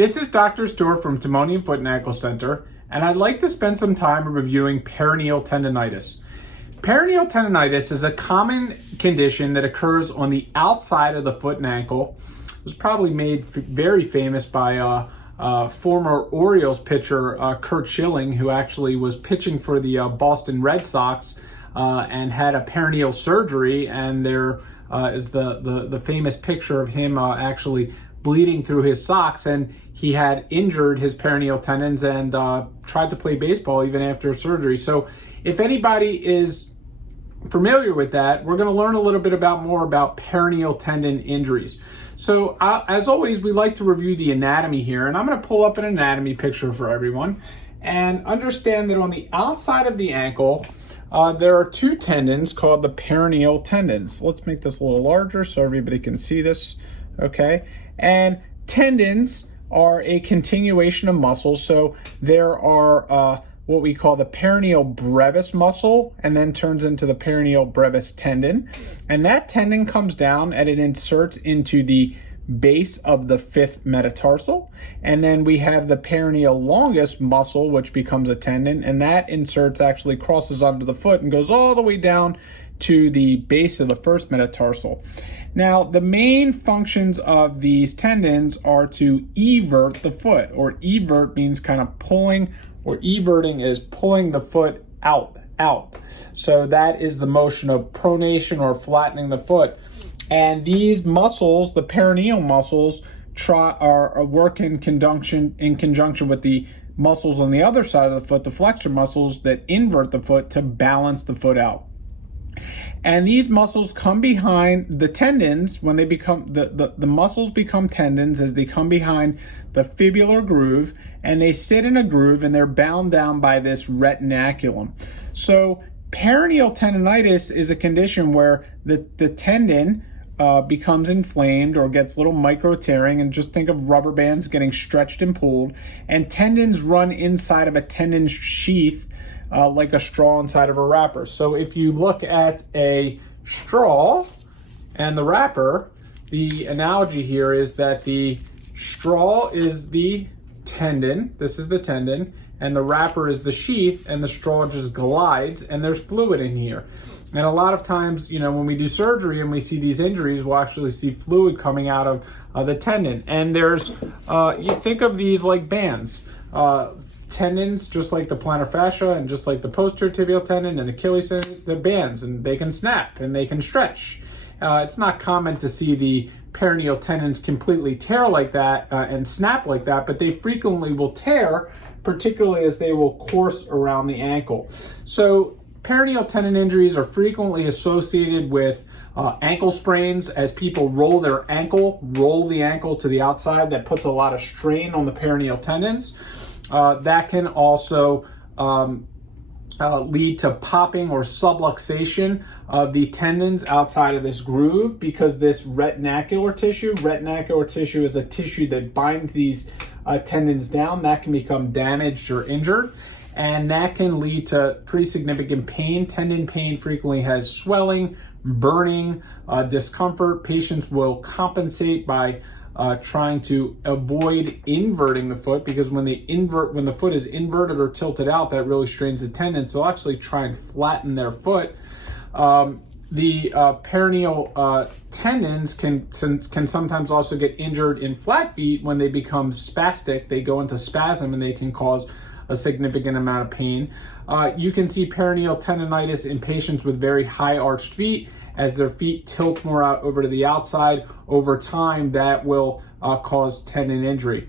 This is Dr. Stewart from Timonian Foot and Ankle Center, and I'd like to spend some time reviewing peroneal tendinitis. Peroneal tendinitis is a common condition that occurs on the outside of the foot and ankle. It was probably made very famous by former Orioles pitcher Curt Schilling, who actually was pitching for the Boston Red Sox and had a peroneal surgery, and there is the famous picture of him actually bleeding through his socks, and he had injured his peroneal tendons and tried to play baseball even after surgery. So if anybody is familiar with that, we're going to learn a little bit more about peroneal tendon injuries. So as always, we like to review the anatomy here, and I'm going to pull up an anatomy picture for everyone and understand that on the outside of the ankle, there are two tendons called the peroneal tendons. Let's make this a little larger so everybody can see this, okay? And tendons are a continuation of muscles, so there are what we call the peroneal brevis muscle, and then turns into the peroneal brevis tendon. And that tendon comes down and it inserts into the base of the fifth metatarsal. And then we have the peroneal longus muscle, which becomes a tendon, and that inserts actually crosses under the foot and goes all the way down to the base of the first metatarsal. Now, the main functions of these tendons are to evert the foot, or evert means kind of pulling, or everting is pulling the foot out. So that is the motion of pronation or flattening the foot. And these muscles, the peroneal muscles, work in conjunction with the muscles on the other side of the foot, the flexor muscles that invert the foot to balance the foot out. And these muscles come behind the tendons when they become, the muscles become tendons as they come behind the fibular groove, and they sit in a groove and they're bound down by this retinaculum. So peroneal tendinitis is a condition where the tendon becomes inflamed or gets little micro tearing, and just think of rubber bands getting stretched and pulled, and tendons run inside of a tendon sheath like a straw inside of a wrapper. So if you look at a straw and the wrapper, the analogy here is that the straw is the tendon, this is the tendon, and the wrapper is the sheath, and the straw just glides, and there's fluid in here. And a lot of times, when we do surgery and we see these injuries, we'll actually see fluid coming out of the tendon. And there's, you think of these like bands. Tendons, just like the plantar fascia and just like the posterior tibial tendon and Achilles tendon, they're bands, and they can snap and they can stretch. It's not common to see the peroneal tendons completely tear like that and snap like that, but they frequently will tear, particularly as they will course around the ankle. So peroneal tendon injuries are frequently associated with ankle sprains. As people roll the ankle to the outside, that puts a lot of strain on the peroneal tendons. That can also lead to popping or subluxation of the tendons outside of this groove, because this retinacular tissue is a tissue that binds these tendons down. That can become damaged or injured, and that can lead to pretty significant pain. Tendon pain frequently has swelling, burning, discomfort. Patients will compensate by trying to avoid inverting the foot, because when the foot is inverted or tilted out, that really strains the tendon. So they'll actually try and flatten their foot. The peroneal tendons can sometimes also get injured in flat feet when they become spastic. They go into spasm and they can cause a significant amount of pain. You can see peroneal tendinitis in patients with very high arched feet. As their feet tilt more out over to the outside, over time that will cause tendon injury.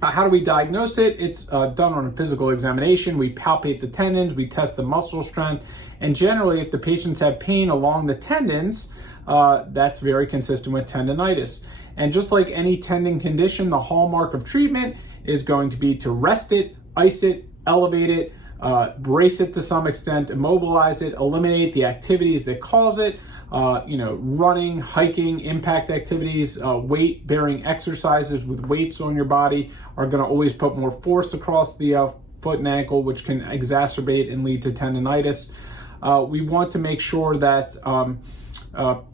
How do we diagnose it? It's done on a physical examination. We palpate the tendons, we test the muscle strength, and generally if the patients have pain along the tendons, that's very consistent with tendinitis. And just like any tendon condition, the hallmark of treatment is going to be to rest it, ice it, elevate it, brace it to some extent, immobilize it, eliminate the activities that cause it, running, hiking, impact activities, weight-bearing exercises with weights on your body are going to always put more force across the foot and ankle, which can exacerbate and lead to tendinitis. We want to make sure that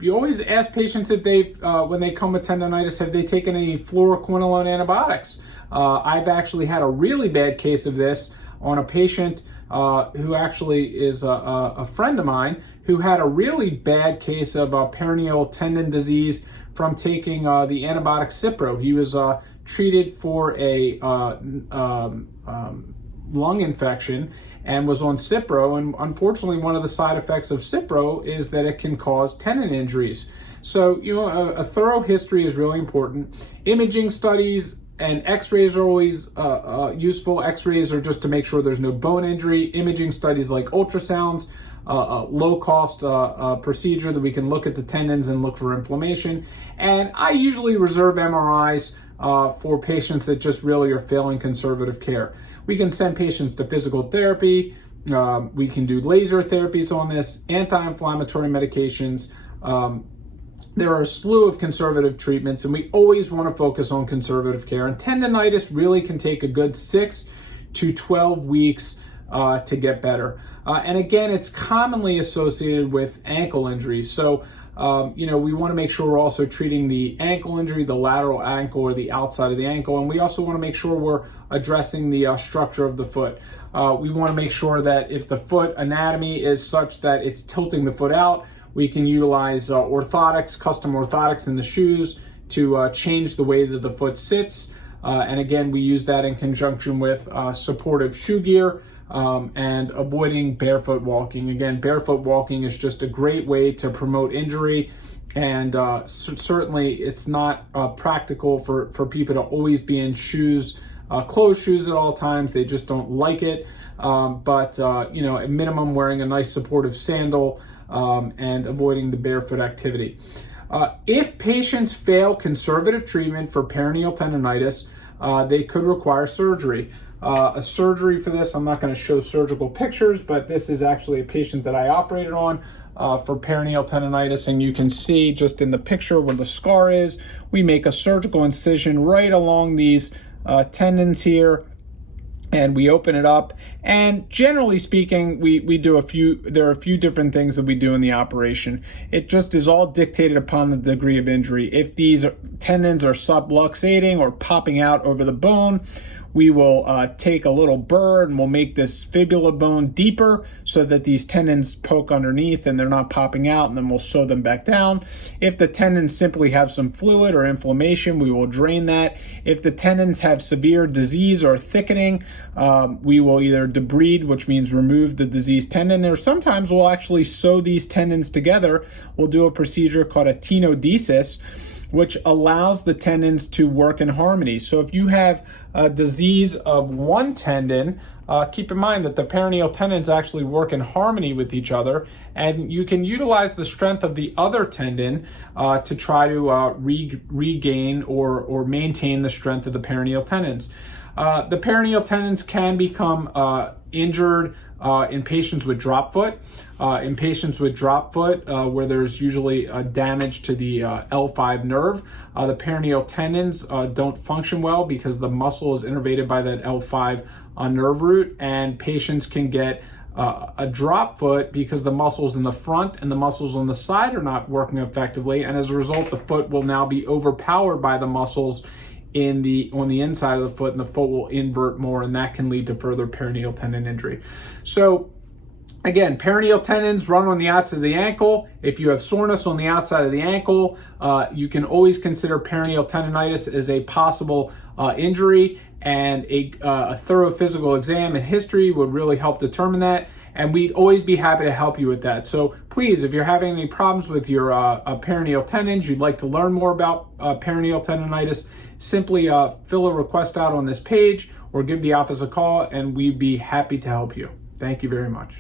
You always ask patients if they've, when they come with tendonitis, have they taken any fluoroquinolone antibiotics? I've actually had a really bad case of this on a patient who actually is a friend of mine who had a really bad case of peroneal tendon disease from taking the antibiotic Cipro. He was treated for a lung infection and was on Cipro, and unfortunately one of the side effects of Cipro is that it can cause tendon injuries. So, a thorough history is really important. Imaging studies and x-rays are always useful. X-rays are just to make sure there's no bone injury. Imaging studies like ultrasounds, a low-cost procedure that we can look at the tendons and look for inflammation. And I usually reserve MRIs for patients that just really are failing conservative care. We can send patients to physical therapy. We can do laser therapies on this, anti-inflammatory medications. There are a slew of conservative treatments, and we always want to focus on conservative care. And tendonitis really can take a good 6 to 12 weeks to get better. And again, it's commonly associated with ankle injuries. So, we want to make sure we're also treating the ankle injury, the lateral ankle or the outside of the ankle. And we also want to make sure we're addressing the structure of the foot. We want to make sure that if the foot anatomy is such that it's tilting the foot out, we can utilize orthotics, custom orthotics in the shoes to change the way that the foot sits. And again, we use that in conjunction with supportive shoe gear and avoiding barefoot walking. Again, barefoot walking is just a great way to promote injury. And certainly it's not practical for people to always be in shoes, closed shoes at all times. They just don't like it. But at minimum, wearing a nice supportive sandal and avoiding the barefoot activity. If patients fail conservative treatment for peroneal tendonitis, they could require surgery. A surgery for this, I'm not going to show surgical pictures, but this is actually a patient that I operated on for peroneal tendonitis, and you can see just in the picture where the scar is, we make a surgical incision right along these tendons here, and we open it up. And generally speaking, we do there are a few different things that we do in the operation. It just is all dictated upon the degree of injury. If these tendons are subluxating or popping out over the bone, we will take a little burr and we'll make this fibula bone deeper so that these tendons poke underneath and they're not popping out, and then we'll sew them back down. If the tendons simply have some fluid or inflammation, we will drain that. If the tendons have severe disease or thickening, we will either debride, which means remove the diseased tendon, or sometimes we'll actually sew these tendons together. We'll do a procedure called a tenodesis, which allows the tendons to work in harmony. So if you have a disease of one tendon, keep in mind that the peroneal tendons actually work in harmony with each other, and you can utilize the strength of the other tendon to try to regain or maintain the strength of the peroneal tendons. The peroneal tendons can become injured in patients with drop foot. In patients with drop foot, where there's usually damage to the L5 nerve, the peroneal tendons don't function well because the muscle is innervated by that L5 nerve root, and patients can get a drop foot because the muscles in the front and the muscles on the side are not working effectively, and as a result, the foot will now be overpowered by the muscles on the inside of the foot, and the foot will invert more, and that can lead to further peroneal tendon injury. So again, peroneal tendons run on the outside of the ankle. If you have soreness on the outside of the ankle, you can always consider peroneal tendonitis as a possible injury, and a thorough physical exam and history would really help determine that. And we'd always be happy to help you with that. So please, if you're having any problems with your peroneal tendons, you'd like to learn more about peroneal tendonitis, simply fill a request out on this page or give the office a call, and we'd be happy to help you. Thank you very much.